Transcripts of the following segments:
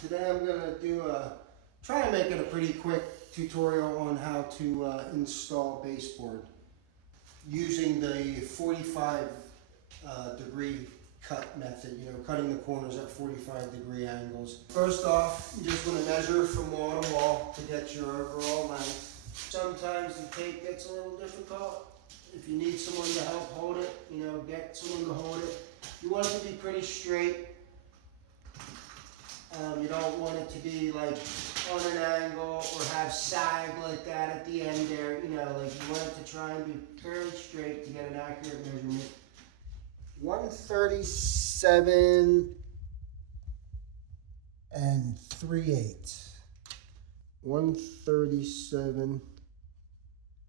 Today I'm going to try and make it a pretty quick tutorial on how to install baseboard using the 45 degree cut method, cutting the corners at 45-degree angles. First off, you just want to measure from wall to wall to get your overall length. Sometimes the tape gets a little difficult. If you need someone to help hold it, get someone to hold it. You want it to be pretty straight. You don't want it to be like on an angle or have sag like that at the end there. You want it to try and be fairly straight to get an accurate measurement. 137 and 3/8. 137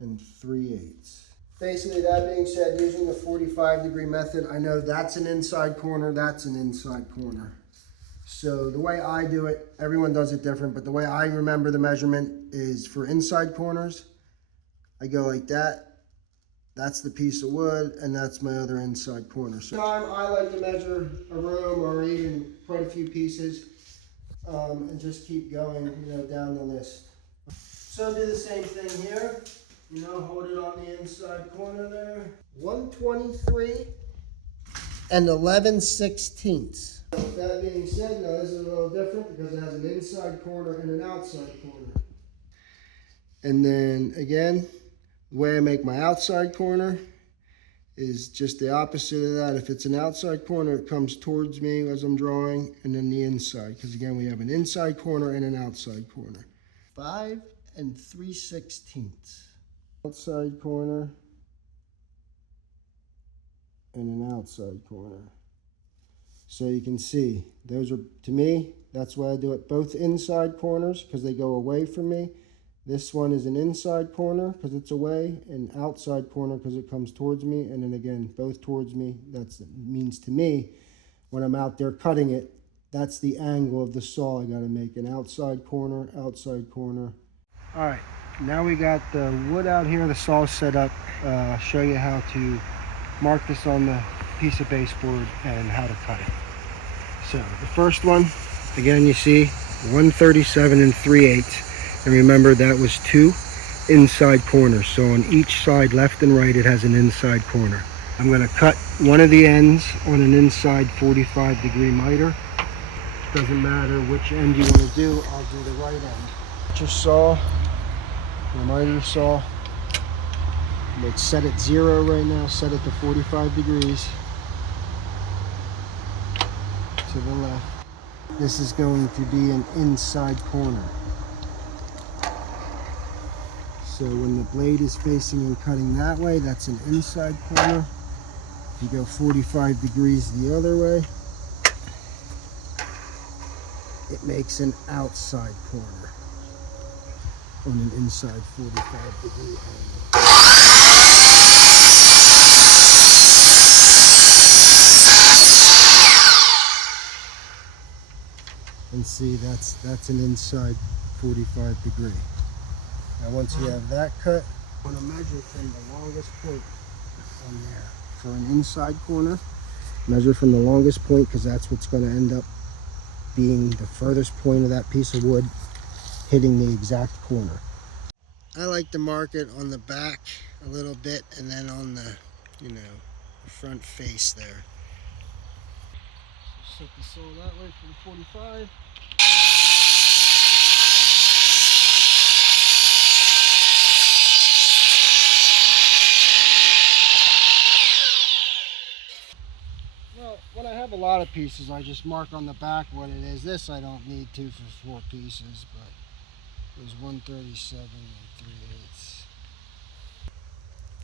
and 3/8. Basically, that being said, using the 45-degree method, I know that's an inside corner, that's an inside corner. So the way I do it, everyone does it different, but the way I remember the measurement is for inside corners, I go like that. That's the piece of wood, and that's my other inside corner. So I like to measure a room or even quite a few pieces and just keep going, down the list. So do the same thing here. Hold it on the inside corner there. 123 and 11/16. With that being said, now this is a little different because it has an inside corner and an outside corner. And then again, the way I make my outside corner is just the opposite of that. If it's an outside corner, it comes towards me as I'm drawing, and then the inside, because again, we have an inside corner and an outside corner. 5 3/16. Outside corner and an outside corner. So you can see, those are, to me, that's why I do it. Both inside corners, because they go away from me. This one is an inside corner, because it's away, and outside corner, because it comes towards me. And then again, both towards me. That means to me, when I'm out there cutting it, that's the angle of the saw I got to make. An outside corner, outside corner. All right, now we got the wood out here, the saw set up. I'll show you how to mark this on the piece of baseboard and how to cut it. So the first one, again, you see 137 and 3/8, and remember that was 2 inside corners. So on each side, left and right, it has an inside corner. I'm going to cut one of the ends on an inside 45-degree miter. Doesn't matter which end you want to do, I'll do the right end. Your saw, your miter saw. It's set at 0 right now, set it to 45 degrees. To the left. This is going to be an inside corner. So when the blade is facing and cutting that way, that's an inside corner. If you go 45 degrees the other way, it makes an outside corner on an inside 45-degree angle. And see, that's an inside 45 degree. Now once you have that cut, I want to measure from the longest point on there. For an inside corner, measure from the longest point, because that's what's going to end up being the furthest point of that piece of wood hitting the exact corner. I like to mark it on the back a little bit, and then on the, the front face there. Set the saw that way for the 45. Well, when I have a lot of pieces, I just mark on the back what it is. This I don't need to for 4 pieces, but it was 137 and 3/8.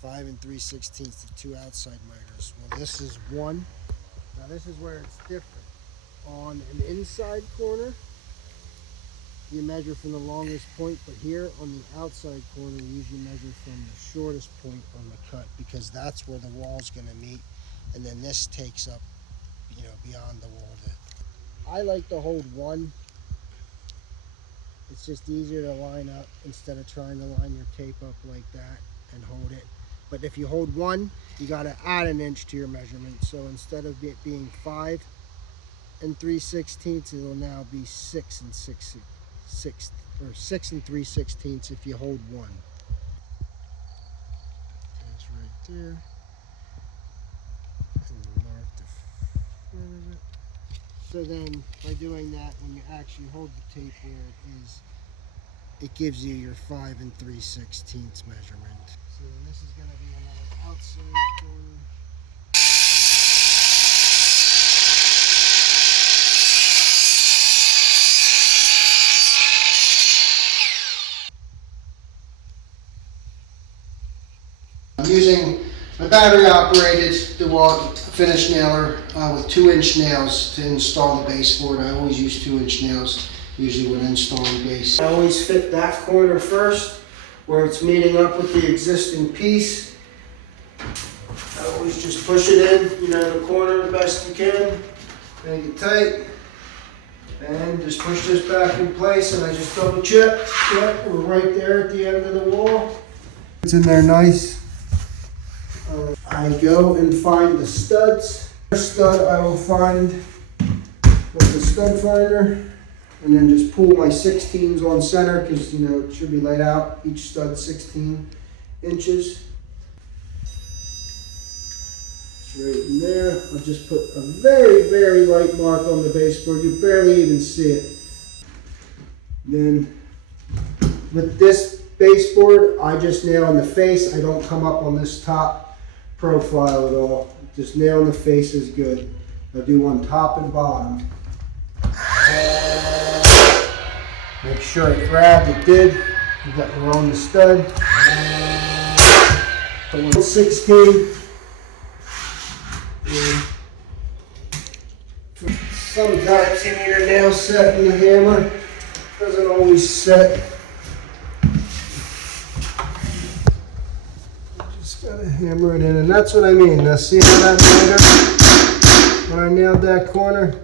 5 3/16, the 2 outside miters. Well, this is 1. Now this is where it's different. On an inside corner, you measure from the longest point, but here on the outside corner, you usually measure from the shortest point on the cut, because that's where the wall's going to meet, and then this takes up, beyond the wall. I like to hold 1. It's just easier to line up instead of trying to line your tape up like that and hold it. But if you hold 1, you got to add an inch to your measurement. So instead of it being 5, and 3/16, it'll now be 6 and 6 or 6 and 3/16 if you hold one. That's right there. And mark the front of it. So then, by doing that, when you actually hold the tape where it is, it gives you your 5 and 3/16 measurement. So this is going to be another outside corner. I'm using a battery operated DeWalt finish nailer with 2-inch nails to install the baseboard. I always use 2-inch nails, usually when installing base. I always fit that corner first, where it's meeting up with the existing piece. I always just push it in, the corner the best you can, make it tight, and just push this back in place, and I just double check. Yep, we're right there at the end of the wall. It's in there nice. I go and find the studs. First stud I will find with the stud finder, and then just pull my 16s on center because it should be laid out. Each stud 16 inches. It's right in there. I'll just put a very, very light mark on the baseboard. You barely even see it. Then with this baseboard, I just nail in the face. I don't come up on this top profile at all. Just nail in the face is good. I'll do one top and bottom. Make sure it grabbed. It did. You got your own stud. 16. Sometimes you need a nail set in the hammer. Doesn't always set. Gotta hammer it in, and that's what I mean. Now see how that made up? When I nailed that corner,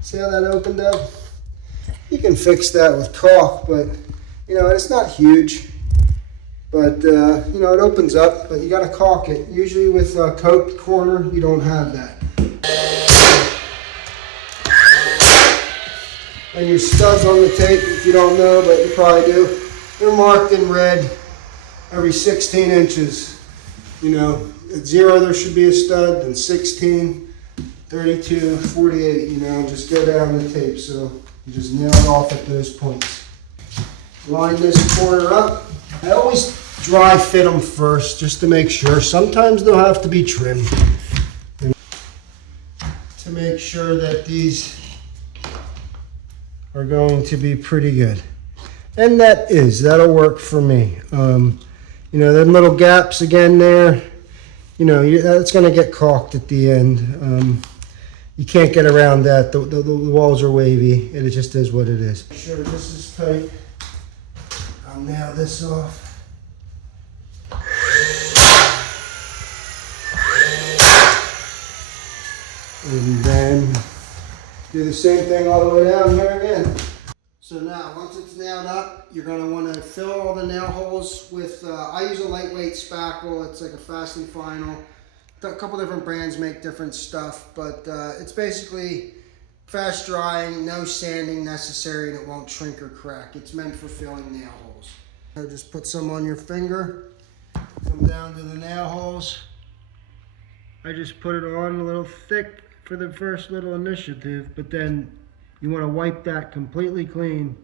see how that opened up? You can fix that with caulk, but it's not huge. But it opens up, but you gotta caulk it. Usually with a coped corner, you don't have that. And your studs on the tape, if you don't know, but you probably do, they're marked in red every 16 inches. At 0 there should be a stud, then 16, 32, 48, just go down the tape. So you just nail it off at those points. Line this corner up. I always dry fit them first just to make sure. Sometimes they'll have to be trimmed to make sure that these are going to be pretty good. And that'll work for me. Them little gaps again there, that's going to get caulked at the end. You can't get around that. The walls are wavy, and it just is what it is. Make sure this is tight. I'll nail this off. And then do the same thing all the way down here again. So now, once it's nailed up, you're going to want to fill all the nail holes with, I use a lightweight spackle. It's like a Fast and Final. A couple different brands make different stuff, but it's basically fast drying, no sanding necessary, and it won't shrink or crack. It's meant for filling nail holes. So just put some on your finger, come down to the nail holes. I just put it on a little thick for the first little initiative, but then you want to wipe that completely clean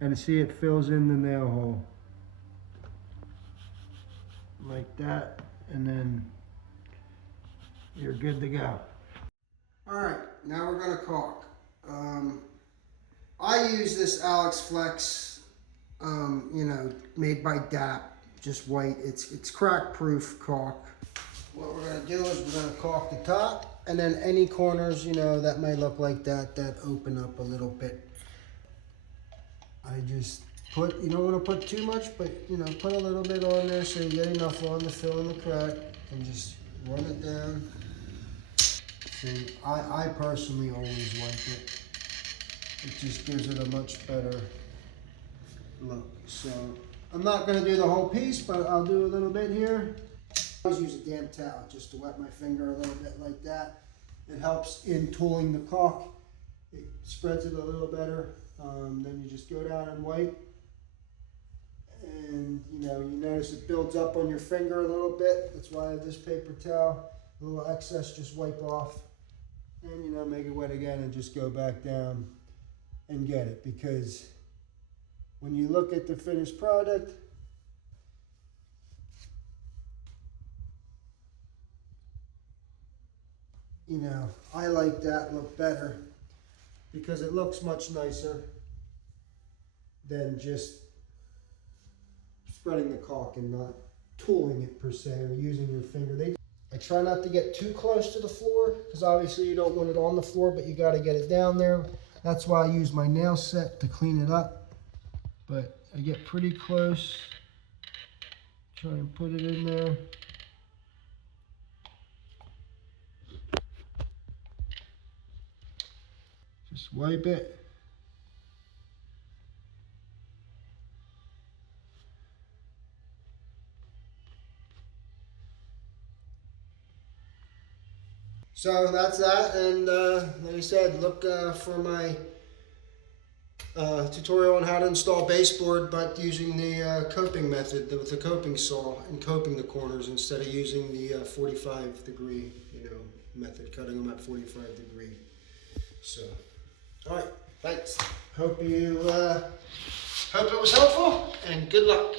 and see it fills in the nail hole. Like that, and then you're good to go. Alright, now we're going to caulk. I use this Alex Flex, made by DAP, just white. It's crack proof caulk. What we're going to do is we're going to caulk the top, and then any corners, that may look like that open up a little bit. I just put, you don't want to put too much, but, put a little bit on there so you get enough on to fill in the crack, and just run it down. See, I personally always like it. It just gives it a much better look. So, I'm not going to do the whole piece, but I'll do a little bit here. I always use a damp towel just to wet my finger a little bit like that. It helps in tooling the caulk. It spreads it a little better. Then you just go down and wipe. And you notice it builds up on your finger a little bit. That's why I have this paper towel. A little excess, just wipe off. And make it wet again and just go back down and get it. Because when you look at the finished product, I like that look better because it looks much nicer than just spreading the caulk and not tooling it per se or using your finger. I try not to get too close to the floor because obviously you don't want it on the floor, but you got to get it down there. That's why I use my nail set to clean it up. But I get pretty close, try and put it in there. Just wipe it. So that's that, and like I said, look for my tutorial on how to install baseboard, but using the coping method with the coping saw and coping the corners instead of using the 45-degree method, cutting them at 45 degree. So, all right, thanks. Hope it was helpful, and good luck.